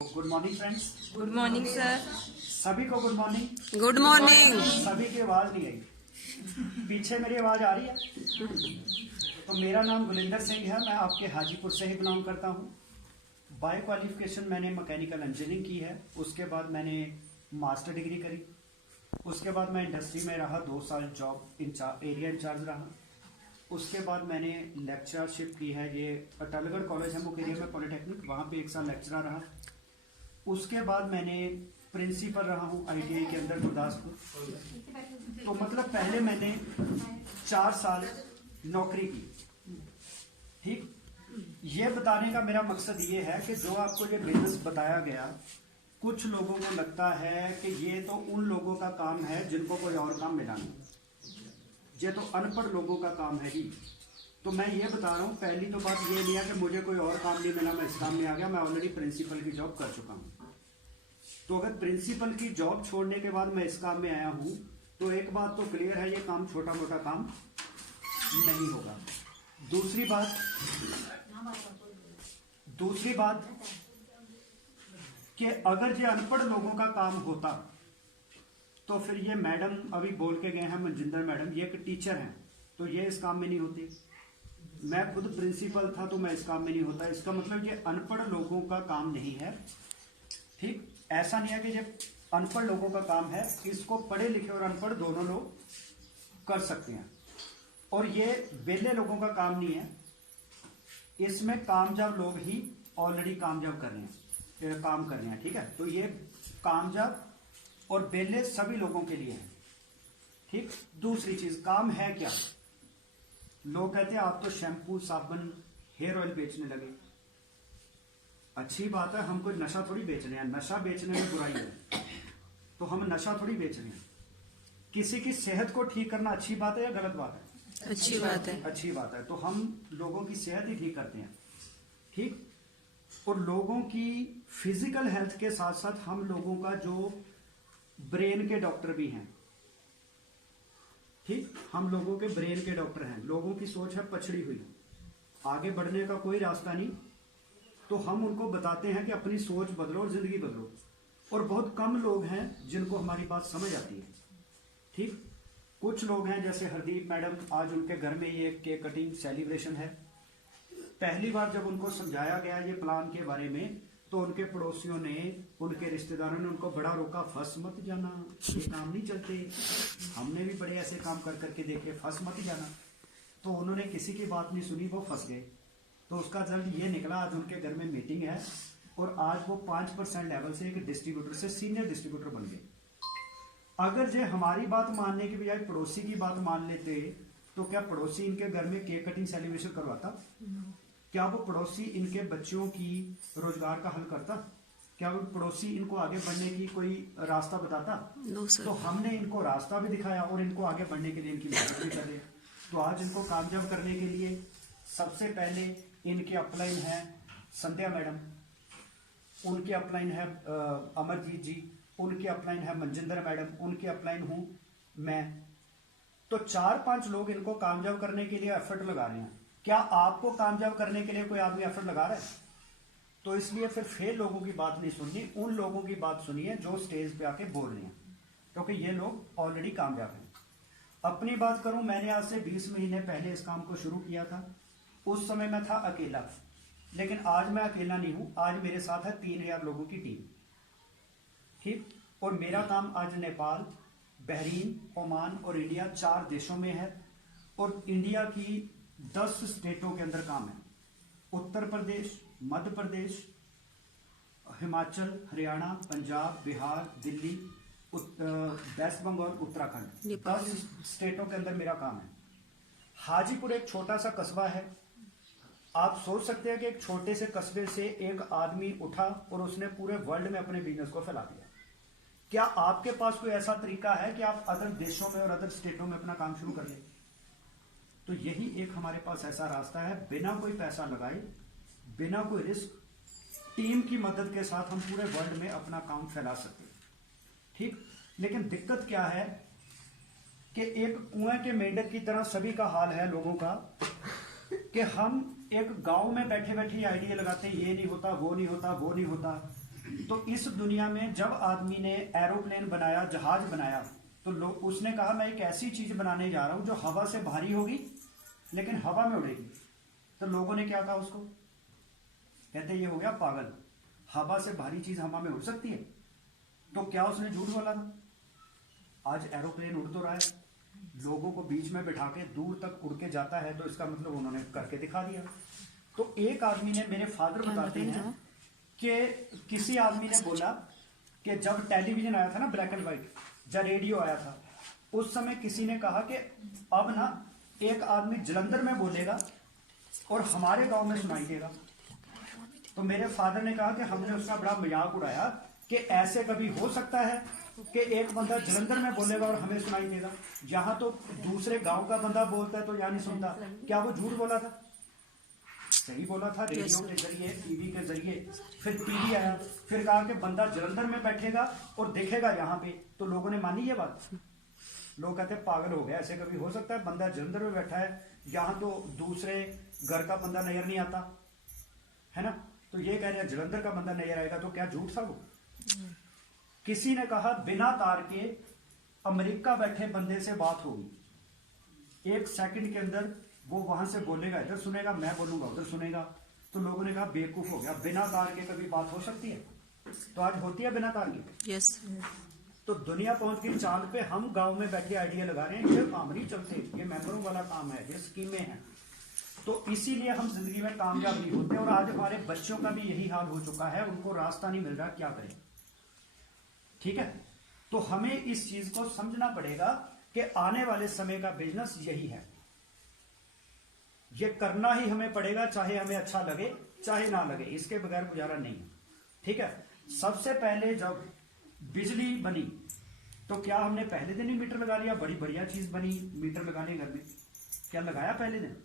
Good morning friends. Good morning sir. सभी को good morning. Good morning. सभी की आवाज नहीं आई, पीछे मेरी आवाज आ रही है? तो मेरा नाम गुलिंदर सिंह है, मैं आपके हाजीपुर से ही बिलोंग करता हूँ। बाय क्वालिफिकेशन मैंने मैकेनिकल इंजीनियरिंग की है, उसके बाद मैंने मास्टर डिग्री करी। उसके बाद मैं इंडस्ट्री में रहा 2 साल, जॉब एरिया इंचार्ज रहा। उसके बाद मैंने लेक्चरशिप की है, ये अटलगढ़ कॉलेज है मुकेरिया में, पॉलिटेक्निक, वहाँ पे 1 साल लेक्चरर रहा। उसके बाद मैंने प्रिंसिपल रहा हूँ ITI के अंदर गुरदासपुर। तो मतलब पहले मैंने 4 साल नौकरी की। ठीक, ये बताने का मेरा मकसद ये है कि जो आपको ये बिजनेस बताया गया, कुछ लोगों को लगता है कि ये तो उन लोगों का काम है जिनको कोई और काम मिला नहीं, ये तो अनपढ़ लोगों का काम है ही। तो मैं ये बता रहा हूँ, पहली तो बात ये नहीं है कि मुझे कोई और काम नहीं मिला, मैं इस काम में आ गया, मैं ऑलरेडी प्रिंसिपल की जॉब कर चुका हूँ। तो अगर प्रिंसिपल की जॉब छोड़ने के बाद मैं इस काम में आया हूँ, तो एक बात तो क्लियर है, ये काम छोटा मोटा काम नहीं होगा। दूसरी बात कि अगर ये अनपढ़ लोगों का काम होता तो फिर ये मैडम अभी बोल के गए हैं, मनजिंदर मैडम, ये एक टीचर हैं, तो ये इस काम में नहीं होती। मैं खुद प्रिंसिपल था तो मैं इस काम में नहीं होता। इसका मतलब ये अनपढ़ लोगों का काम नहीं है। ठीक, ऐसा नहीं है कि ये अनपढ़ लोगों का काम है, इसको पढ़े लिखे और अनपढ़ दोनों लोग कर सकते हैं। और ये वेले लोगों का काम नहीं है, इसमें कामयाब लोग ही ऑलरेडी कामयाब कर रहे हैं, काम कर रहे हैं। ठीक है, तो ये कामयाब और बेले सभी लोगों के लिए है। ठीक, दूसरी चीज, काम है क्या? लोग कहते हैं आप तो शैम्पू, साबुन, हेयर ऑयल बेचने लगे। अच्छी बात है, हम कोई नशा थोड़ी बेच रहे हैं, नशा बेचने में बुराई है, तो हम नशा थोड़ी बेच रहे हैं। किसी की सेहत को ठीक करना अच्छी बात है या गलत बात है? अच्छी बात है। अच्छी बात है, तो हम लोगों की सेहत ही ठीक करते हैं। ठीक, और लोगों की फिजिकल हेल्थ के साथ साथ हम लोगों का जो ब्रेन के डॉक्टर भी हैं। ठीक, हम लोगों के ब्रेन के डॉक्टर हैं। लोगों की सोच है पछड़ी हुई, आगे बढ़ने का कोई रास्ता नहीं, तो हम उनको बताते हैं कि अपनी सोच बदलो और जिंदगी बदलो। और बहुत कम लोग हैं जिनको हमारी बात समझ आती है। ठीक, कुछ लोग हैं जैसे हरदीप मैडम, आज उनके घर में ये केक कटिंग सेलिब्रेशन है। पहली बार जब उनको समझाया गया ये प्लान के बारे में, तो उनके पड़ोसियों ने, उनके रिश्तेदारों ने उनको बड़ा रोका, फंस मत जाना, ये काम नहीं चलते, हमने भी बड़े ऐसे काम कर करके देखे, फंस मत जाना। तो उन्होंने किसी की बात नहीं सुनी, वो फंस गए। तो उसका रिजल्ट ये निकला, आज उनके घर में मीटिंग है और आज वो 5% लेवल से एक डिस्ट्रीब्यूटर से सीनियर डिस्ट्रीब्यूटर बन गए। अगर जे हमारी बात मानने की बजाय पड़ोसी की बात मान लेते, तो क्या पड़ोसी इनके घर में केक कटिंग सेलिब्रेशन करवाता? क्या वो पड़ोसी इनके बच्चों की रोजगार का हल करता? क्या वो पड़ोसी इनको आगे बढ़ने की कोई रास्ता बताता? तो हमने इनको रास्ता भी दिखाया और इनको आगे बढ़ने के लिए इनकी मदद भी कर रहे। तो आज इनको कामयाब करने के लिए सबसे पहले इनके अपलाइन है संध्या मैडम, उनके अपलाइन है अमरजीत जी, उनके अपलाइन है मनजिंदर मैडम, उनके अपलाइन हूं मैं। तो 4-5 लोग इनको कामयाब करने के लिए एफर्ट लगा रहे हैं। क्या आपको कामयाब करने के लिए कोई आदमी एफर्ट लगा रहा है? तो इसलिए फिर फेल लोगों की बात नहीं सुननी, उन लोगों की बात सुनिए जो स्टेज पे आके बोल रहे हैं, क्योंकि ये लोग ऑलरेडी कामयाब हैं। अपनी बात करूं, मैंने आज से 20 महीने पहले इस काम को शुरू किया था। उस समय मैं था अकेला, लेकिन आज मैं अकेला नहीं हूं, आज मेरे साथ है 3000 लोगों की टीम। ठीक, और मेरा काम आज नेपाल, बहरीन, ओमान और इंडिया 4 देशों में है, और इंडिया की 10 स्टेटों के अंदर काम है। उत्तर प्रदेश, मध्य प्रदेश, हिमाचल, हरियाणा, पंजाब, बिहार, दिल्ली, वेस्ट बंगाल, उत्तराखंड, 10 स्टेटों के अंदर मेरा काम है। हाजीपुर एक छोटा सा कस्बा है। आप सोच सकते हैं कि एक छोटे से कस्बे से एक आदमी उठा और उसने पूरे वर्ल्ड में अपने बिजनेस को फैला दिया। क्या आपके पास कोई ऐसा तरीका है कि आप अदर देशों में और अदर स्टेटों में अपना काम शुरू कर लें? तो यही एक हमारे पास ऐसा रास्ता है, बिना कोई पैसा लगाए, बिना कोई रिस्क, टीम की मदद के साथ हम पूरे वर्ल्ड में अपना काम फैला सकते हैं। ठीक, लेकिन दिक्कत क्या है कि एक कुएं के मेंढक की तरह सभी का हाल है लोगों का, कि हम एक गांव में बैठे बैठे आइडिया लगाते हैं, ये नहीं होता, वो नहीं होता, वो नहीं होता, तो इस दुनिया में जब आदमी ने एरोप्लेन बनाया, जहाज बनाया, तो लोग उसने कहा मैं एक ऐसी चीज बनाने जा रहा हूं जो हवा से भारी होगी लेकिन हवा में उड़ेगी। तो लोगों ने क्या कहा उसको, कहते ये हो गया पागल, हवा से भारी चीज हवा में उड़ सकती है। तो क्या उसने झूठ बोला था? आज एरोप्लेन उड़ तो रहा है, लोगों को बीच में बिठा के दूर तक उड़ के जाता है, तो इसका मतलब उन्होंने करके दिखा दिया। तो एक आदमी ने, मेरे फादर बताते हैं कि किसी आदमी ने बोला कि जब टेलीविजन आया था ना, ब्लैक एंड व्हाइट, जब रेडियो आया था, उस समय किसी ने कहा कि अब ना एक आदमी जलंधर में बोलेगा और हमारे गांव में सुनाई देगा। तो मेरे फादर ने कहा कि हमने उसका बड़ा मजाक उड़ाया कि ऐसे कभी हो सकता है कि एक बंदा जलंधर में बोलेगा और हमें सुनाई देगा, यहाँ तो दूसरे गांव का बंदा बोलता है तो यहाँ नहीं सुनता। क्या वो झूठ बोला था? सही बोला था, रेडियो के जरिए, टीवी के जरिए। फिर टीवी आया, फिर कहा कि बंदा जलंधर में बैठेगा और देखेगा यहाँ पे, तो लोगों ने मानी ये बात। लोग कहते हैं पागल हो गया, ऐसे कभी हो सकता है? बंदा जलंधर में बैठा है, यहाँ तो दूसरे घर का बंदा नजर नहीं आता है ना, तो ये कह रहे हैं जलंधर का बंदा नजर आएगा, तो क्या झूठ था वो? किसी ने कहा बिना तार के अमेरिका बैठे बंदे से बात होगी, 1 सेकंड के अंदर वो वहां से बोलेगा, इधर सुनेगा, मैं बोलूंगा उधर सुनेगा। तो लोगों ने कहा बेवकूफ हो गया, बिना तार के कभी बात हो सकती है? तो आज होती है बिना तार के। यस। तो दुनिया पहुंच गई चांद पे, हम गांव में बैठे आइडिया लगा रहे हैं, ये काम नहीं चलते, ये मेंबरों वाला काम है, ये स्कीमें हैं। तो इसीलिए हम जिंदगी में कामयाब नहीं होते, और आज हमारे बच्चों का भी यही हाल हो चुका है, उनको रास्ता नहीं मिल रहा, क्या करें? ठीक है, तो हमें इस चीज को समझना पड़ेगा कि आने वाले समय का बिजनेस यही है, ये करना ही हमें पड़ेगा, चाहे हमें अच्छा लगे चाहे ना लगे, इसके बगैर गुजारा नहीं है। ठीक है, सबसे पहले जब बिजली बनी तो क्या हमने पहले दिन ही मीटर लगा लिया? बड़ी बढ़िया चीज बनी मीटर लगाने घर में, क्या लगाया पहले दिन?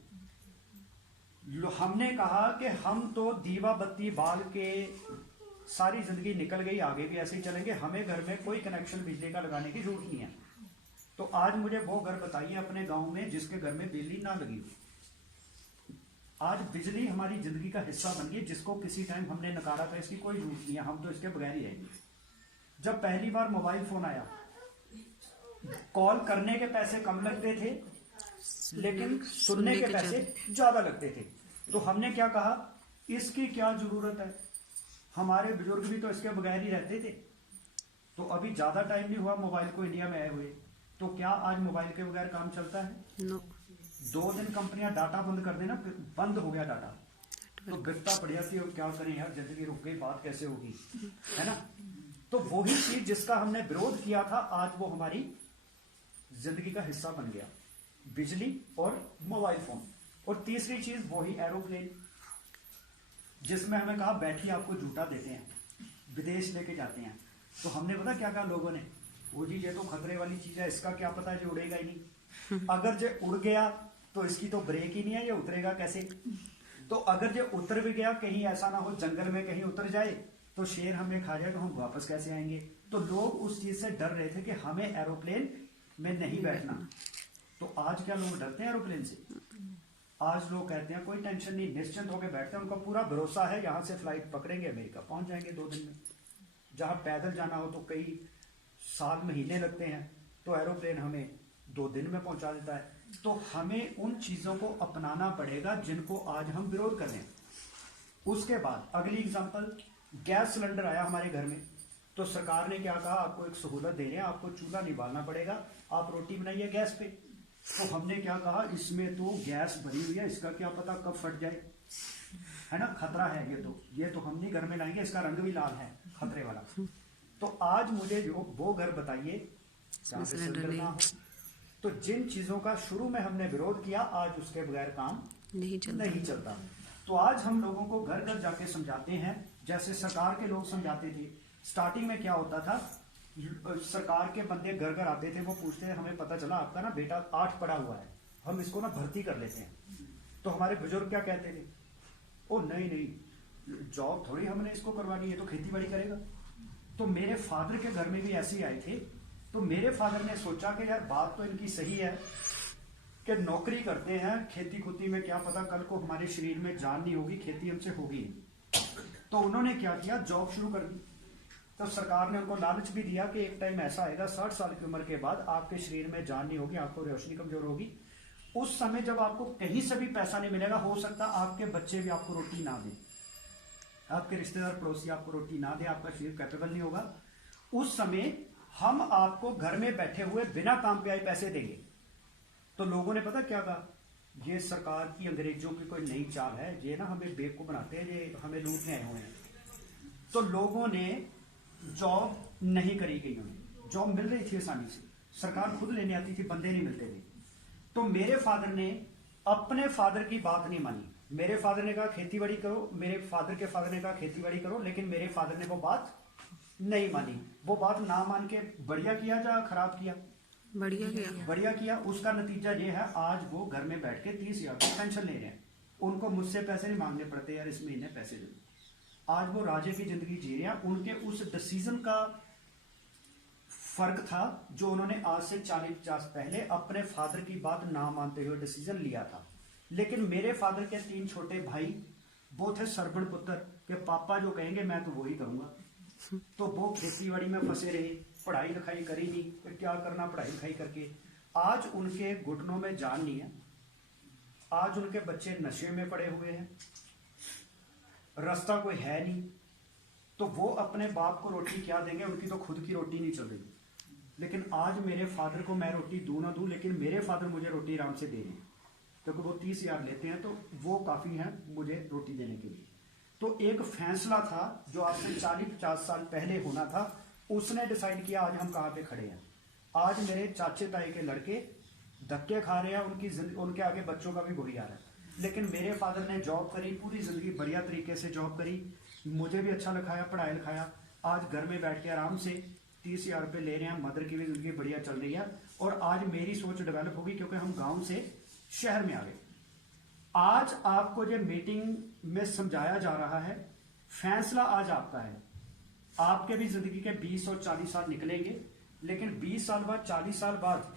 हमने कहा कि हम तो दीवा बत्ती बाल के सारी जिंदगी निकल गई, आगे भी ऐसे ही चलेंगे, हमें घर में कोई कनेक्शन बिजली का लगाने की जरूरत नहीं है। तो आज मुझे वो घर बताइए अपने गांव में जिसके घर में बिजली ना लगी हो। आज बिजली हमारी जिंदगी का हिस्सा बन गई, जिसको किसी टाइम हमने नकारा था, इसकी कोई जरूरत नहीं है, हम तो इसके बगैर ही रहेंगे। जब पहली बार मोबाइल फोन आया, कॉल करने के पैसे कम लगते थे लेकिन सुनने के पैसे ज्यादा लगते थे। तो हमने क्या कहा, इसकी क्या जरूरत है, हमारे बुजुर्ग भी तो इसके बगैर ही रहते थे। तो अभी ज्यादा टाइम नहीं हुआ मोबाइल को इंडिया में आए हुए, तो क्या आज मोबाइल के बगैर काम चलता है? नो। 2 दिन कंपनियां डाटा बंद कर देना, बंद हो गया डाटा, तो गिरता पड़िया थी, और क्या करें यार, जिंदगी रुक गई, बात कैसे होगी, है ना? तो वही चीज जिसका हमने विरोध किया था, आज वो हमारी जिंदगी का हिस्सा बन गया, बिजली और मोबाइल फोन। और तीसरी चीज वही एरोप्लेन, जिसमें हमें कहा बैठिए आपको झूठा देते हैं, विदेश लेके जाते हैं। तो हमने पता क्या कहा लोगों ने, वो जी ये तो खतरे वाली चीज है, इसका क्या पता है जो उड़ेगा ही नहीं, अगर जो उड़ गया तो इसकी तो ब्रेक ही नहीं है, ये उतरेगा कैसे? तो अगर जो उतर भी गया, कहीं ऐसा ना हो जंगल में कहीं उतर जाए तो शेर हमें खा जाए, तो हम वापस कैसे आएंगे? तो लोग उस चीज से डर रहे थे कि हमें एरोप्लेन में नहीं बैठना। तो आज क्या लोग डरते हैं एरोप्लेन से? आज लोग कहते हैं कोई टेंशन नहीं, निश्चिंत होकर बैठते हैं, उनका पूरा भरोसा है यहां से फ्लाइट पकड़ेंगे, अमेरिका पहुंच जाएंगे 2 दिन में। जहां पैदल जाना हो तो कई साल महीने लगते हैं, तो एरोप्लेन हमें 2 दिन में पहुंचा देता है। तो हमें उन चीजों को अपनाना पड़ेगा जिनको आज हम विरोध कर रहे हैं। उसके बाद अगली एग्जांपल, गैस सिलेंडर आया हमारे घर में, तो सरकार ने क्या कहा, आपको एक सहूलत दे रहे हैं, आपको चूल्हा नहीं बालना पड़ेगा, आप रोटी बनाइए गैस पे। तो हमने क्या कहा, इसमें तो गैस भरी हुई है, इसका क्या पता कब फट जाए, है ना, खतरा है ये तो हम नहीं घर में लाएंगे, इसका रंग भी लाल है खतरे वाला। तो आज मुझे जो वो घर बताइए जहाँ पे सिलेंडर ना हो। तो जिन चीजों का शुरू में हमने विरोध किया, आज उसके बगैर काम नहीं चलता। तो आज हम लोगों को घर घर जाके समझाते हैं, जैसे सरकार के लोग समझाते थे। स्टार्टिंग में क्या होता था, सरकार के बंदे घर घर आते थे, वो पूछते हैं हमें पता चला आपका ना बेटा 8 पढ़ा हुआ है, हम इसको ना भर्ती कर लेते हैं। तो हमारे बुजुर्ग क्या कहते थे, ओ नहीं जॉब थोड़ी हमने इसको करवानी है, तो खेती बाड़ी करेगा। तो मेरे फादर के घर में भी ऐसे ही आए थे। तो मेरे फादर ने सोचा कि यार बात तो इनकी सही है कि नौकरी करते हैं, खेती खुती में क्या पता कल को हमारे शरीर में जान नहीं होगी, खेती हमसे होगी। तो उन्होंने क्या किया, जॉब शुरू कर दी। तो सरकार ने उनको लालच भी दिया कि एक टाइम ऐसा आएगा 60 साल की उम्र के बाद आपके शरीर में जान नहीं होगी, आपको रोशनी कमजोर होगी। उस समय जब आपको कहीं से भी पैसा नहीं मिलेगा, हो सकता आपके बच्चे भी आपको रोटी ना दें, आपके रिश्तेदार पड़ोसी आपको रोटी ना दे, आपका शरीर कैपेबल नहीं होगा। उस समय हम आपको घर में बैठे हुए बिना काम पे आए पैसे देंगे। तो लोगों ने पता क्या कहा, ये सरकार की, अंग्रेजों की कोई नई चाल है, ये ना हमें बेवकूफ बनाते हैं, ये हमें लूटने आए हुए हैं। तो लोगों ने जॉब नहीं करी गई, उन्हें जॉब मिल रही थी आसानी से, सरकार खुद लेने आती थी, बंदे नहीं मिलते थे। तो मेरे फादर ने अपने फादर की बात नहीं मानी। मेरे फादर ने कहा खेतीबाड़ी करो, मेरे फादर के फादर ने कहा खेतीबाड़ी करो, लेकिन मेरे फादर ने वो बात नहीं मानी। वो बात ना मान के बढ़िया किया या खराब किया? बढ़िया किया। उसका नतीजा ये है, आज वो घर में बैठ के 30,000 की पेंशन ले रहे हैं। उनको मुझसे पैसे नहीं मांगने पड़ते, यार इस महीने पैसे दे। आज वो राजे की जिंदगी जी रहे हैं। उनके उस डिसीजन का फर्क था जो उन्होंने आज से 40-50 पहले अपने फादर की बात ना मानते हुए डिसीजन लिया था। लेकिन मेरे फादर के 3 छोटे भाई वो थे सरबण पुत्र के, पापा जो कहेंगे मैं तो वो ही करूंगा। तो वो खेतीबाड़ी में फंसे रहे, पढ़ाई लिखाई करी नहीं, तो क्या करना पढ़ाई लिखाई करके। आज उनके घुटनों में जान नहीं है, आज उनके बच्चे नशे में पड़े हुए हैं, रास्ता कोई है नहीं। तो वो अपने बाप को रोटी क्या देंगे, उनकी तो खुद की रोटी नहीं चल रही। लेकिन आज मेरे फादर को मैं रोटी दूं ना दूं, लेकिन मेरे फादर मुझे रोटी आराम से दे रहे हैं, क्योंकि वो 30,000 लेते हैं, तो वो काफी है मुझे रोटी देने के लिए। तो एक फैसला था जो आज से 40-50 साल पहले होना था, उसने डिसाइड किया आज हम कहाँ पे खड़े हैं। आज मेरे चाचे ताई के लड़के धक्के खा रहे हैं, उनके आगे बच्चों का भी बुरी आ रहा है। लेकिन मेरे फादर ने जॉब करी, पूरी जिंदगी बढ़िया तरीके से जॉब करी, मुझे भी अच्छा लिखाया, पढ़ाया लिखाया। आज घर में बैठ के आराम से 30,000 रुपये ले रहे हैं, मदर की भी जिंदगी बढ़िया चल रही है। और आज मेरी सोच डेवलप होगी क्योंकि हम गाँव से शहर में आ गए। आज आपको जो मीटिंग में समझाया जा रहा है, फैसला आज आपका है। आपके भी जिंदगी के 20 और 40 साल निकलेंगे, लेकिन 20 साल बाद, 40 साल बाद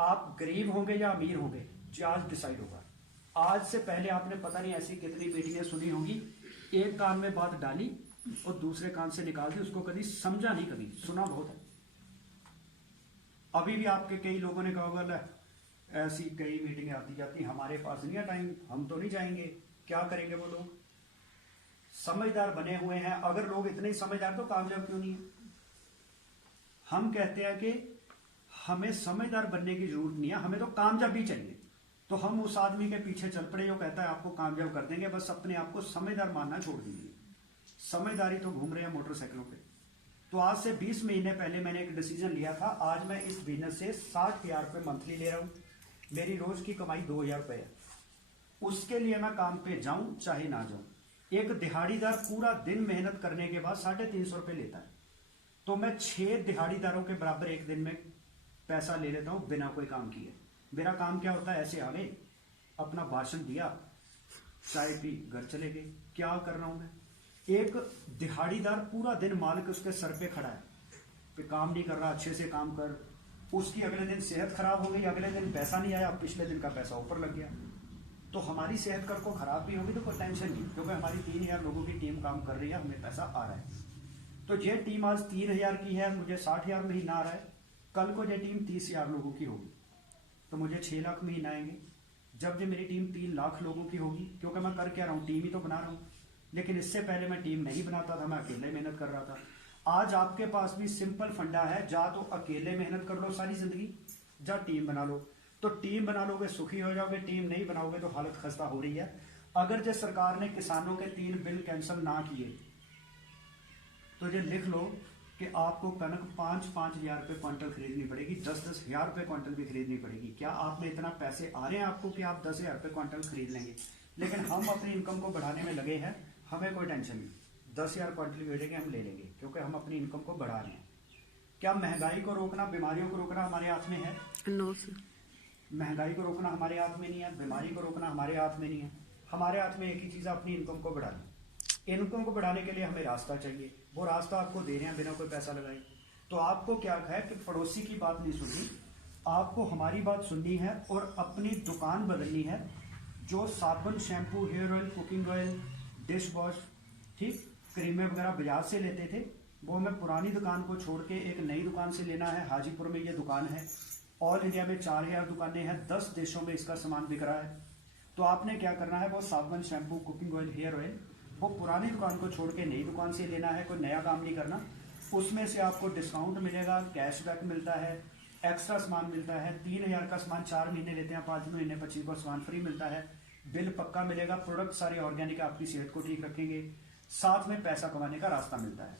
आप गरीब होंगे या अमीर होंगे, जो आज डिसाइड होगा। आज से पहले आपने पता नहीं ऐसी कितनी मीटिंगें सुनी होंगी, एक कान में बात डाली और दूसरे कान से निकाल दी, उसको कभी समझा नहीं, कभी सुना बहुत है। अभी भी आपके कई लोगों ने कहा होगा ऐसी कई मीटिंगें आती जाती, हमारे पास नहीं है टाइम, हम तो नहीं जाएंगे। क्या करेंगे वो लोग? समझदार बने हुए हैं। अगर लोग इतने ही समझदार तो कामयाब क्यों नहीं है? हम कहते हैं कि हमें समझदार बनने की जरूरत नहीं है, हमें तो कामयाबी चाहिए। तो हम उस आदमी के पीछे चल पड़े जो कहता है आपको कामयाब कर देंगे, बस अपने आप को समझदार मानना छोड़ दीजिए। समझदारी तो घूम रहे हैं मोटरसाइकिलों पे। तो आज से 20 महीने पहले मैंने एक डिसीजन लिया था, आज मैं इस बिजनेस से 60,000 रुपये मंथली ले रहा हूं। मेरी रोज की कमाई 2,000 रुपये है। उसके लिए मैं काम पे जाऊं चाहे ना जाऊं। एक दिहाड़ीदार पूरा दिन मेहनत करने के बाद 350 रुपये लेता है, तो मैं 6 दिहाड़ीदारों के बराबर एक दिन में पैसा ले लेता हूं बिना कोई काम किए। मेरा काम क्या होता है, ऐसे आ गए, अपना भाषण दिया, चाय पी, घर चले गए। क्या कर रहा हूं मैं? एक दिहाड़ीदार पूरा दिन मालिक उसके सर पे खड़ा है, पे काम नहीं कर रहा, अच्छे से काम कर। उसकी अगले दिन सेहत खराब हो गई, अगले दिन पैसा नहीं आया, पिछले दिन का पैसा ऊपर लग गया। तो हमारी सेहत कल को खराब भी होगी तो कोई टेंशन नहीं, क्योंकि हमारी 3,000 लोगों की टीम काम कर रही है, हमें पैसा आ रहा है। तो ये टीम आज 3,000 की है, मुझे 60,000 महीना आ रहा है। कल को ये टीम 30,000 लोगों की होगी तो मुझे 6 लाख महीना आएंगे। जब ये मेरी टीम 3 लाख लोगों की होगी, क्योंकि मैं कर क्या रहा हूँ, टीम ही तो बना रहा हूँ। लेकिन इससे पहले मैं टीम नहीं बनाता था, मैं अकेले मेहनत कर रहा था। आज आपके पास भी सिंपल फंडा है, जा तो अकेले मेहनत कर लो सारी जिंदगी, जा टीम बना लो। तो टीम बना लोगे सुखी हो जाओगे, टीम नहीं बनाओगे तो हालत खस्ता हो रही है। अगर जो सरकार ने किसानों के 3 बिल कैंसिल ना किए तो ये लिख लो कि आपको कनक 5-5 हजार रुपये क्विंटल खरीदनी पड़ेगी, 10-10 हजार रुपये क्विंटल भी खरीदनी पड़ेगी। क्या आप में इतना पैसे आ रहे हैं आपको कि आप 10,000 रुपये क्विंटल खरीद लेंगे? लेकिन हम अपनी इनकम को बढ़ाने में लगे हैं, हमें कोई टेंशन नहीं। 10,000 क्विंटल भेजेंगे, हम ले लेंगे, क्योंकि हम अपनी इनकम को बढ़ा रहे हैं। क्या महंगाई को रोकना, बीमारियों को रोकना हमारे हाथ में है? No sir. महंगाई को रोकना हमारे हाथ में नहीं है, बीमारी को रोकना हमारे हाथ में नहीं है। हमारे हाथ में एक ही चीज़, अपनी इनकम को बढ़ाना। इनकम को बढ़ाने के लिए हमें रास्ता चाहिए, वो रास्ता आपको दे रहे हैं बिना कोई पैसा लगाए। तो आपको क्या है कि पड़ोसी की बात नहीं सुननी, आपको हमारी बात सुननी है और अपनी दुकान बदलनी है। जो साबुन, shampoo, hair oil, cooking oil, dish wash, ठीक, क्रीमें वगैरह बाजार से लेते थे, वो हमें पुरानी दुकान को छोड़ के एक नई दुकान से लेना है। हाजीपुर में ये दुकान है, ऑल इंडिया में 4000 दुकानें हैं, 10 देशों में इसका सामान बिक रहा है। तो आपने क्या करना है, वो साबुन, shampoo, cooking oil, hair oil, वो पुरानी दुकान को छोड़ के नई दुकान से लेना है। कोई नया काम नहीं करना। उसमें से आपको डिस्काउंट मिलेगा, कैशबैक मिलता है, एक्स्ट्रा सामान मिलता है। 3000 का सामान 4 महीने लेते हैं, 5 महीने 25 को सामान फ्री मिलता है। बिल पक्का मिलेगा, प्रोडक्ट सारे ऑर्गेनिक, आपकी सेहत को ठीक रखेंगे, साथ में पैसा कमाने का रास्ता मिलता है।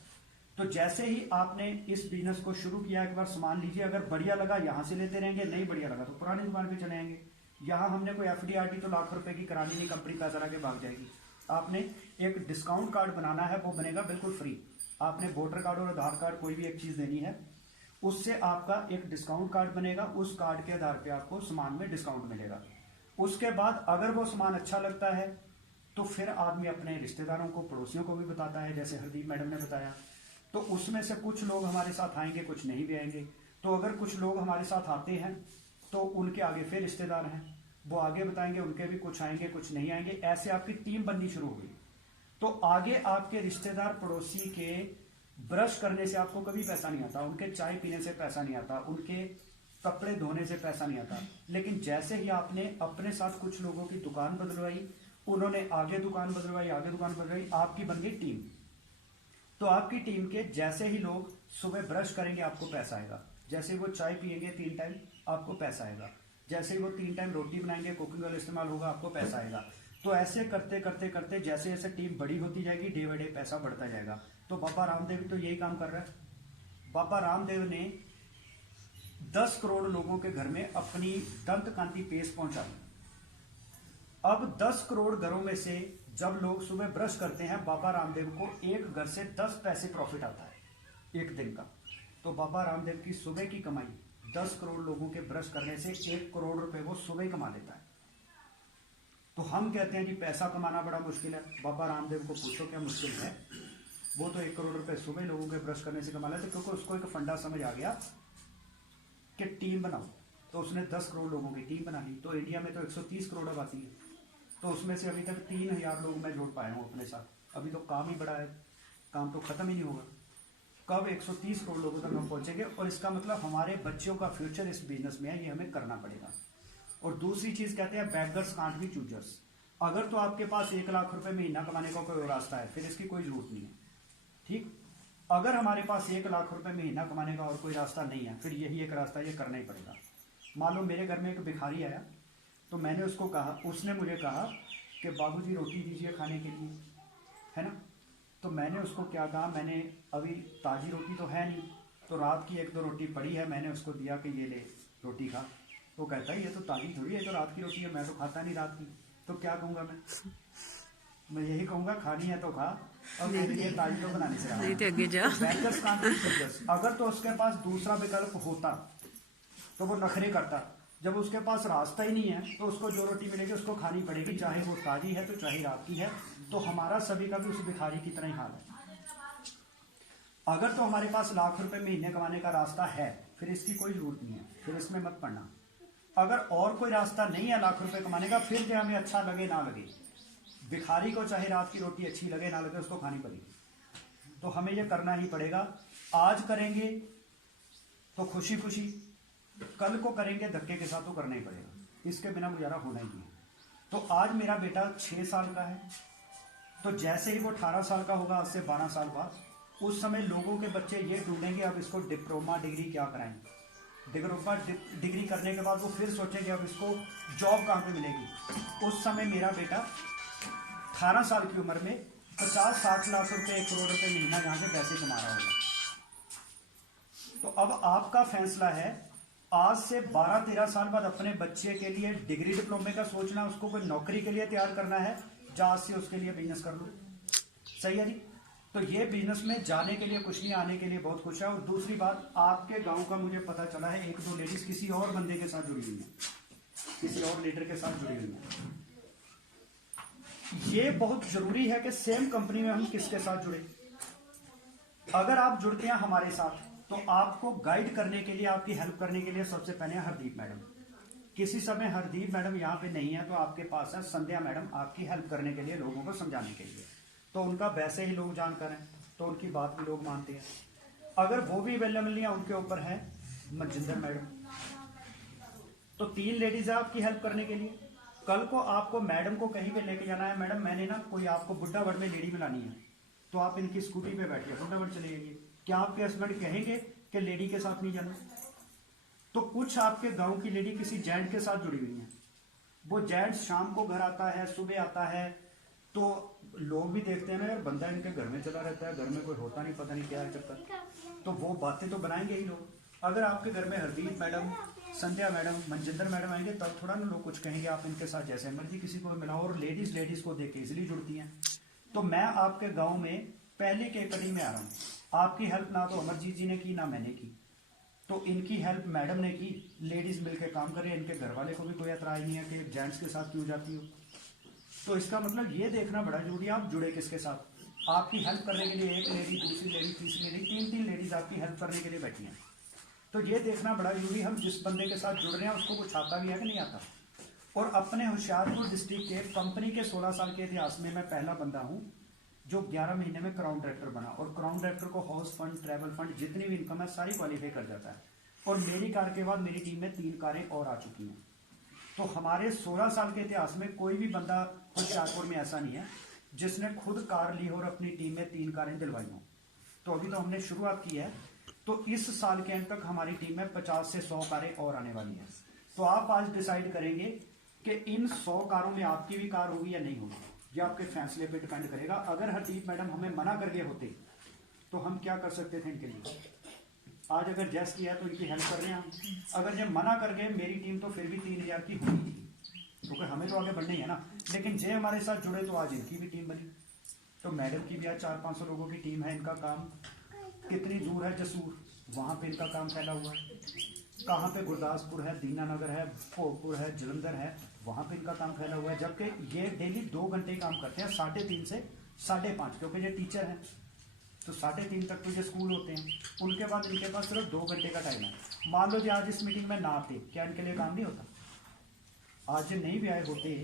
तो जैसे ही आपने इस बिजनेस को शुरू किया, एक बार सामान लीजिए, अगर बढ़िया लगा यहाँ से लेते रहेंगे, नहीं बढ़िया लगा तो पुरानी दुकान पे चले आएंगे। यहाँ हमने कोई FD/RD तो लाख रुपए की करानी नहीं, कंपनी पैसा लगा के भाग जाएगी। आपने एक डिस्काउंट कार्ड बनाना है, वो बनेगा बिल्कुल फ्री। आपने वोटर कार्ड और आधार कार्ड कोई भी एक चीज देनी है, उससे आपका एक डिस्काउंट कार्ड बनेगा। उस कार्ड के आधार पे आपको सामान में डिस्काउंट मिलेगा। उसके बाद अगर वो सामान अच्छा लगता है तो फिर आदमी अपने रिश्तेदारों को, पड़ोसियों को भी बताता है, जैसे हरदीप मैडम ने बताया। तो उसमें से कुछ लोग हमारे साथ आएंगे, कुछ नहीं भी आएंगे। तो अगर कुछ लोग हमारे साथ आते हैं तो उनके आगे फिर रिश्तेदार हैं, वो आगे बताएंगे, उनके भी कुछ आएंगे, कुछ नहीं आएंगे। ऐसे आपकी टीम बननी शुरू होगी। तो आगे आपके रिश्तेदार, पड़ोसी के ब्रश करने से आपको कभी पैसा नहीं आता, उनके चाय पीने से पैसा नहीं आता, उनके कपड़े धोने से पैसा नहीं आता। लेकिन जैसे ही आपने अपने साथ कुछ लोगों की दुकान बदलवाई, उन्होंने आगे दुकान बदलवाई, आगे दुकान बदलवाई, आपकी बन गई टीम। तो आपकी टीम के जैसे ही लोग सुबह ब्रश करेंगे, आपको पैसा आएगा। जैसे वो चाय पियेंगे 3 टाइम, आपको पैसा आएगा। जैसे ही वो 3 टाइम रोटी बनाएंगे, कुकिंग ऑयल इस्तेमाल होगा, आपको पैसा आएगा। तो ऐसे करते करते करते जैसे जैसे टीम बड़ी होती जाएगी, डे बाय डे पैसा बढ़ता जाएगा। तो बाबा रामदेव तो यही काम कर रहा है। बाबा रामदेव ने 10 करोड़ लोगों के घर में अपनी दंत कांति पेस्ट पहुंचाई। अब 10 करोड़ घरों में से जब लोग सुबह ब्रश करते हैं, बाबा रामदेव को एक घर से 10 पैसे प्रॉफिट आता है एक दिन का। तो बाबा रामदेव की सुबह की कमाई 10 करोड़ लोगों के ब्रश करने से 1 करोड़ रुपए वो सुबह कमा लेता है। तो हम कहते हैं कि पैसा कमाना बड़ा मुश्किल है, बाबा रामदेव को पूछो क्या मुश्किल है। वो तो 1 करोड़ रुपए सुबह लोगों के ब्रश करने से कमा लेते, क्योंकि उसको एक फंडा समझ आ गया कि टीम बनाओ। तो उसने 10 करोड़ लोगों की टीम बना ली। तो इंडिया में तो 130 करोड़ आबादी है, तो उसमें से अभी तक 3000 लोग मैं जोड़ पाया हूँ अपने साथ। अभी तो काम ही बड़ा है, काम तो खत्म ही नहीं होगा। कब 130 करोड़ लोगों तक हम पहुंचेंगे। और इसका मतलब हमारे बच्चों का फ्यूचर इस बिजनेस में है, ये हमें करना पड़ेगा। और दूसरी चीज कहते हैं बैगर्स कांट बी चूजर्स। अगर तो आपके पास 1 लाख रुपए महीना कमाने का कोई और रास्ता है, फिर इसकी कोई जरूरत नहीं है, ठीक। अगर हमारे पास 1 लाख रुपए महीना कमाने का और कोई रास्ता नहीं है, फिर यही एक रास्ता, ये करना ही पड़ेगा। मान लो मेरे घर में एक भिखारी आया, तो मैंने उसको कहा, उसने मुझे कहा कि बाबूजी रोटी दीजिए खाने के लिए, है ना। तो मैंने उसको क्या कहा, मैंने अभी ताजी रोटी तो है नहीं, तो रात की 1-2 रोटी पड़ी है, मैंने उसको दिया कि ये ले रोटी खा। वो कहता है ये तो ताजी थोड़ी है, तो रात की रोटी है, मैं तो खाता नहीं रात की। तो क्या कहूँगा मैं यही कहूँगा खानी है तो खा, और मेरे लिए ताजी तो बनाने से अगर तो उसके पास दूसरा विकल्प होता तो वो नखरे करता। जब उसके पास रास्ता ही नहीं है तो उसको जो रोटी मिलेगी उसको खानी पड़ेगी, चाहे वो ताजी है तो चाहे रात की है। तो हमारा सभी का भी उस भिखारी की तरह ही हाल है। अगर तो हमारे पास लाख रुपए महीने कमाने का रास्ता है, फिर इसकी कोई जरूरत नहीं है, फिर इसमें मत पड़ना। अगर और कोई रास्ता नहीं है लाख रुपए कमाने का, फिर चाहे हमें अच्छा लगे ना लगे, भिखारी को चाहे रात की रोटी अच्छी लगे ना लगे, उसको खानी पड़ेगी। तो हमें ये करना ही पड़ेगा। आज करेंगे तो खुशी खुशी, कल को करेंगे धक्के के साथ, तो करना ही पड़ेगा, इसके बिना गुजारा होना ही नहीं। तो आज मेरा बेटा 6 साल का है, तो जैसे ही वो 18 साल का होगा, आज से 12 साल बाद, उस समय लोगों के बच्चे ये ढूंढेंगे अब इसको डिप्लोमा डिग्री क्या कराएं। डिप्लोमा डिग्री करने के बाद वो फिर सोचेंगे अब इसको जॉब कहाँ पे मिलेगी। उस समय मेरा बेटा 18 साल की उम्र में 50-60 लाख रुपए, 1 करोड़ रुपए महीना यहाँ से पैसे कमा रहा होगा। तो अब आपका फैसला है, आज से 12-13 साल बाद अपने बच्चे के लिए डिग्री डिप्लोमे का सोचना, उसको कोई नौकरी के लिए तैयार करना है, या आज से उसके लिए बिजनेस कर लो। सही है जी। तो ये बिजनेस में जाने के लिए कुछ नहीं, आने के लिए बहुत कुछ है। और दूसरी बात, आपके गांव का मुझे पता चला है 1-2 लेडीज किसी और बंदे के साथ जुड़ी हुई है, किसी और लीडर के साथ जुड़ी हुई है। ये बहुत जरूरी है कि सेम कंपनी में हम किसके साथ जुड़े। अगर आप जुड़ते हैं हमारे साथ, तो आपको गाइड करने के लिए, आपकी हेल्प करने के लिए सबसे पहले हरदीप मैडम। किसी समय हरदीप मैडम यहाँ पे नहीं है तो आपके पास है संध्या मैडम, आपकी हेल्प करने के लिए, लोगों को समझाने के लिए। तो उनका वैसे ही लोग जानकर हैं, तो उनकी बात भी लोग मानते हैं। अगर वो भी अवेलेबल नहीं है, उनके ऊपर है मनजिंदर मैडम। तो 3 लेडीज है आपकी हेल्प करने के लिए। कल को आपको मैडम को कहीं पे लेके जाना है, मैडम मैंने ना कोई आपको बुड्ढावड़ में लेडी मिलानी है, तो आप इनकी स्कूटी पे बैठिए, बुड्ढावड़ चले जाइए। क्या आपके हस्बैंड कहेंगे कि लेडी के साथ नहीं जाना? तो कुछ आपके गांव की लेडी किसी जेंट के साथ जुड़ी हुई है, वो जेंट शाम को घर आता है, सुबह आता है, तो लोग भी देखते हैं ना, यार बंदा इनके घर में चला रहता है, घर में कोई होता नहीं, पता नहीं क्या है चक्कर, तो वो बातें तो बनाएंगे ही लोग। अगर आपके घर में हरदीप मैडम, संध्या मैडम, मनजिंदर मैडम आएंगे, तब थोड़ा ना लोग कुछ कहेंगे। आप इनके साथ जैसे मर्जी किसी को मिलाओ, और लेडीज को देख के इसलिए जुड़ती हैं। तो मैं आपके गाँव में पहले के कटिंग में आ रहा हूँ। आपकी हेल्प ना तो अमरजीत जी ने की, ना मैंने की, तो इनकी हेल्प मैडम ने की। लेडीज मिलकर काम करे, इनके घर वाले को भी कोई एतराज नहीं है कि जेंट्स के साथ क्यों जाती हो। तो इसका मतलब ये देखना बड़ा जरूरी है, आप जुड़े किसके साथ। आपकी हेल्प करने के लिए एक लेडी, दूसरी लेडी, तीसरी लेडी, 3 लेडीज आपकी हेल्प करने के लिए बैठी हैं। तो ये देखना बड़ा जरूरी है, हम जिस बंदे के साथ जुड़ रहे हैं उसको कुछ आता भी है कि नहीं आता। और अपने होशियारपुर डिस्ट्रिक्ट के कंपनी के 16 साल के इतिहास में मैं पहला बंदा हूँ जो 11 महीने में क्राउन डायरेक्टर बना। और क्राउन डायरेक्टर को हाउस फंड, ट्रैवल फंड, जितनी भी इनकम है सारी क्वालिफाई कर जाता है। और मेरी कार के बाद मेरी टीम में 3 कारें और आ चुकी हैं। तो हमारे 16 साल के इतिहास में कोई भी बंदा होशियारपुर में ऐसा नहीं है जिसने खुद कार ली हो और अपनी टीम में 3 कारें दिलवाई हो। तो अभी तो हमने शुरुआत की है, तो इस साल के अंत तक हमारी टीम में 50 से 100 कारें और आने वाली हैं। तो आप आज डिसाइड करेंगे कि इन 100 कारों में आपकी भी कार होगी या नहीं होगी, ये आपके फैसले पे डिपेंड करेगा। अगर हरदीप मैडम हमें मना कर गए होते तो हम क्या कर सकते थे इनके लिए। आज अगर जैस किया तो इनकी हेल्प कर रहे हैं हम। अगर ये मना कर गए, मेरी टीम तो फिर भी 3000 की होगी थी, क्योंकि हमें तो आगे बढ़ना ही है ना। लेकिन जे हमारे साथ जुड़े तो आज इनकी भी टीम बनी। तो मैडम की भी आज 400-500 लोगों की टीम है। इनका काम कितनी दूर है, जसूर, वहाँ पे इनका काम फैला हुआ है। कहाँ पे गुरदासपुर है, दीनानगर है, भोगपुर है, जलंधर है, वहाँ पे इनका काम फैला हुआ है। जबकि ये डेली 2 घंटे काम करते हैं, 3:30 से 5:30, क्योंकि ये टीचर हैं तो 3:30 तक तो ये स्कूल होते हैं। उनके बाद इनके पास सिर्फ 2 घंटे का टाइम है। मान लो कि आज इस मीटिंग में ना आते, क्या इनके लिए काम नहीं होता? आज ये नहीं भी आए होते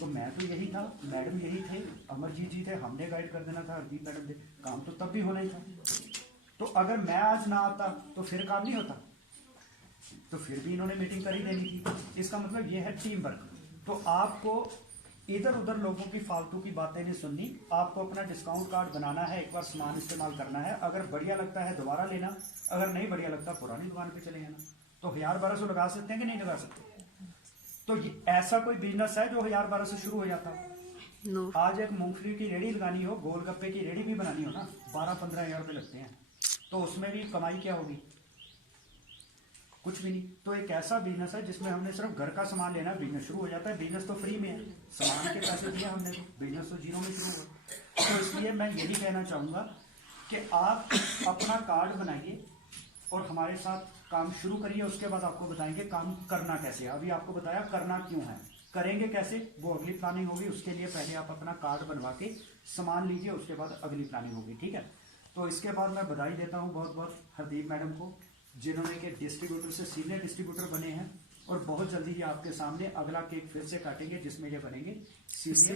तो मैं तो यही था, मैडम यही थे, अमरजीत जी थे, हमने गाइड कर देना था, हरदीप मैडम थे, काम तो तब भी होना ही था। तो अगर मैं आज ना आता तो फिर काम नहीं होता, तो फिर भी इन्होंने मीटिंग कर ही देनी थी। इसका मतलब ये है टीम वर्क। तो आपको इधर उधर लोगों की फालतू की बातें नहीं सुननी, आपको अपना डिस्काउंट कार्ड बनाना है, एक बार सामान इस्तेमाल करना है। अगर बढ़िया लगता है दोबारा लेना, अगर नहीं बढ़िया लगता पुरानी दुकान पे चले जाना। तो 1000-1200 लगा सकते हैं कि नहीं लगा सकते? तो ऐसा कोई बिजनेस है जो 1000-1200 शुरू हो जाता? No. आज एक मूंगफली की रेडी लगानी हो, गोलगप्पे की रेडी भी बनानी हो ना, 12-15 हजार रुपये लगते हैं। तो उसमें भी कमाई क्या होगी? कुछ भी नहीं। तो एक ऐसा बिजनेस है जिसमें हमने सिर्फ घर का सामान लेना है, बिजनेस शुरू हो जाता है। बिजनेस तो फ्री में है, सामान के पैसे दिए हमने, तो बिजनेस तो जीरो में शुरू हुआ। तो इसलिए मैं यही कहना चाहूँगा कि आप अपना कार्ड बनाइए और हमारे साथ काम शुरू करिए। उसके बाद आपको बताएंगे काम करना कैसे है। अभी आपको बताया करना क्यों है, करेंगे कैसे वो अगली प्लानिंग होगी। उसके लिए पहले आप अपना कार्ड बनवा के सामान लीजिए, उसके बाद अगली प्लानिंग होगी, ठीक है। तो इसके बाद मैं बधाई देता हूँ बहुत बहुत हरदीप मैडम को, जिन्होंने के डिस्ट्रीब्यूटर से सीनियर डिस्ट्रीब्यूटर बने हैं। और बहुत जल्दी ये आपके सामने अगला केक फिर से काटेंगे, जिसमें ये बनेंगे सीनियर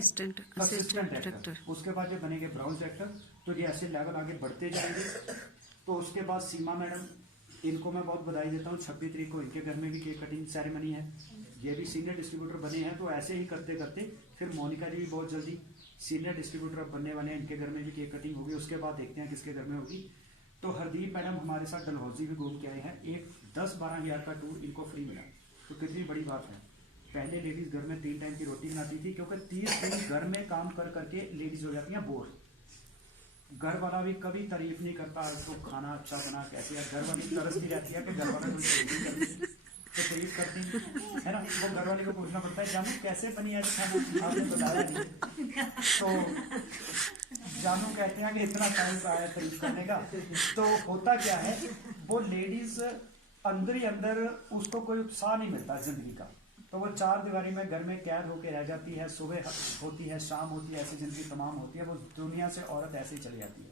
असिस्टेंट डायरेक्टर। उसके बाद ये बनेंगे ब्राउन डायरेक्टर। तो ये ऐसे लेवल आगे बढ़ते जाएंगे। तो उसके बाद सीमा मैडम, इनको मैं बहुत बधाई देता हूँ। 26 तारीख को इनके घर में भी केक कटिंग सेरेमनी है, ये भी सीनियर डिस्ट्रीब्यूटर बने हैं। तो ऐसे ही करते करते फिर मोनिका जी भी बहुत जल्दी सीनियर डिस्ट्रीब्यूटर बनने वाले हैं, इनके घर में भी केक कटिंग होगी। उसके बाद देखते हैं किसके घर में होगी। तो हरदीप मैडम हमारे साथ डलहौजी भी घूम के आए हैं। एक 10-12 हजार का टूर इनको फ्री मिला, तो कितनी बड़ी बात है। पहले लेडीज घर में 3 टाइम की रोटी बनाती थी, क्योंकि 30 दिन घर में काम कर करके लेडीज हो जाती हैं बोर। घर वाला भी कभी तारीफ नहीं करता तो खाना अच्छा बना कैसे, या घर वाली तरसती रहती है कि घर वाला तो तारीफ करती है ना। वो घर वाले को पूछना पड़ता है, जानू कैसे बनी आज खाना, आपने बताया नहीं। तो जानू कहते हैं कि इतना टाइम आया तारीफ करने का। तो होता क्या है, वो लेडीज अंदर ही अंदर उसको कोई उत्साह नहीं मिलता जिंदगी का। तो वो 4 दीवारी में घर में कैद होके रह जाती है। सुबह होती है, शाम होती है, ऐसी जिंदगी तमाम होती है। वो दुनिया से औरत ऐसे ही चली जाती है,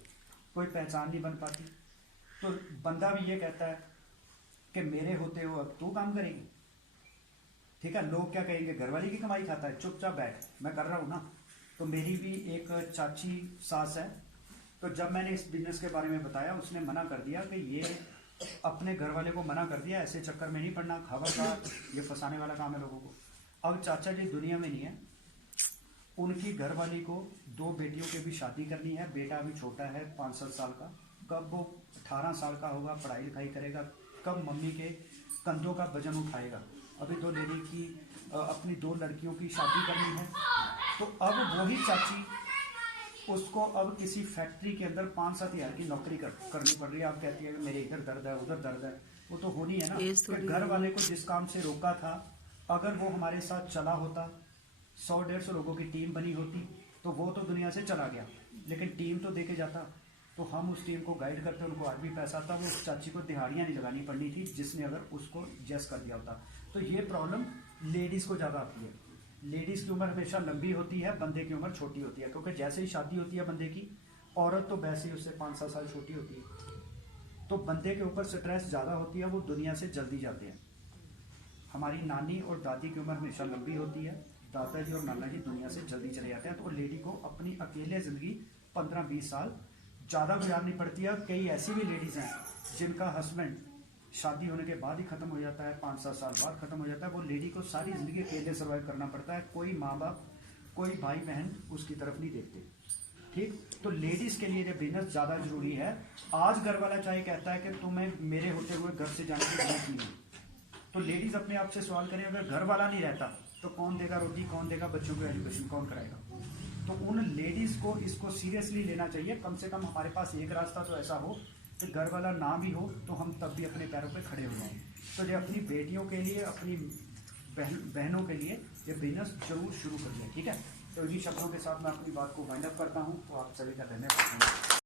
कोई पहचान नहीं बन पाती। तो बंदा भी ये कहता है कि मेरे होते हो अब तू काम करेगी, ठीक है। लोग क्या कहेंगे, घरवाली की कमाई खाता है, चुपचाप बैठ, मैं कर रहा हूँ ना। तो मेरी भी एक चाची सास है, तो जब मैंने इस बिजनेस के बारे में बताया उसने मना कर दिया कि ये अपने घर वाले को मना कर दिया, ऐसे चक्कर में नहीं पड़ना, खबर का ये फंसाने वाला काम है लोगों को। अब चाचा जी दुनिया में नहीं है, उनकी घरवाली को 2 बेटियों की भी शादी करनी है, बेटा अभी छोटा है 5-7 साल का, कब वो 18 साल का होगा पढ़ाई लिखाई करेगा, कब मम्मी के कंधों का वजन उठाएगा। अभी 2 लेडी की अपनी 2 लड़कियों की शादी करनी है, तो अब वही चाची उसको अब किसी फैक्ट्री के अंदर 5-7 हज़ार की नौकरी करनी पड़ रही है। आप कहती है कि मेरे इधर दर्द है उधर दर्द है, वो तो होनी है ना कि घर वाले को जिस काम से रोका था, अगर वो हमारे साथ चला होता, 100-150 लोगों की टीम बनी होती, तो वो तो दुनिया से चला गया, लेकिन टीम तो देके जाता, तो हम उस टीम को गाइड करते, उनको आज भी पैसा आता, वो उस चाची को दिहाड़ियाँ नहीं लगानी पड़नी थी जिसने अगर उसको जस कर दिया होता। तो ये प्रॉब्लम लेडीज़ को ज़्यादा आती है। लेडीज़ की उम्र हमेशा लंबी होती है, बंदे की उम्र छोटी होती है, क्योंकि जैसे ही शादी होती है बंदे की, औरत तो वैसे ही उससे 5-7 साल छोटी होती है, तो बंदे के ऊपर स्ट्रेस ज़्यादा होती है, वो दुनिया से जल्दी जाते हैं। हमारी नानी और दादी की उम्र हमेशा लंबी होती है, दादाजी और नाना जी दुनिया से जल्दी चले जाते हैं, तो लेडी को अपनी अकेले ज़िंदगी 15-20 साल ज़्यादा गुजारनी पड़ती है। कई ऐसी भी लेडीज़ हैं जिनका हस्बैंड शादी होने के बाद ही ख़त्म हो जाता है, 5-7 साल बाद ख़त्म हो जाता है, वो लेडी को सारी ज़िंदगी अकेले सर्वाइव करना पड़ता है, कोई माँ बाप कोई भाई बहन उसकी तरफ नहीं देखते। ठीक, तो लेडीज़ के लिए ये बिजनेस ज़्यादा ज़रूरी है। आज घर वाला चाहे कहता है कि तुम्हें मेरे होते हुए घर से जाने की जरूरत नहीं है, तो लेडीज़ अपने आप से सवाल करें, अगर घर वाला नहीं रहता तो कौन देगा रोटी, कौन देगा बच्चों को एजुकेशन, कौन कराएगा? तो उन लेडीज़ को इसको सीरियसली लेना चाहिए। कम से कम हमारे पास एक रास्ता तो ऐसा हो कि घर वाला ना भी हो तो हम तब भी अपने पैरों पे खड़े हो जाएं। तो ये अपनी बेटियों के लिए, अपनी बहनों के लिए ये बिजनेस जरूर शुरू करिए, ठीक है? तो इन्हीं शब्दों के साथ मैं अपनी बात को वाइंड अप करता हूँ, तो आप सभी का धन्यवाद।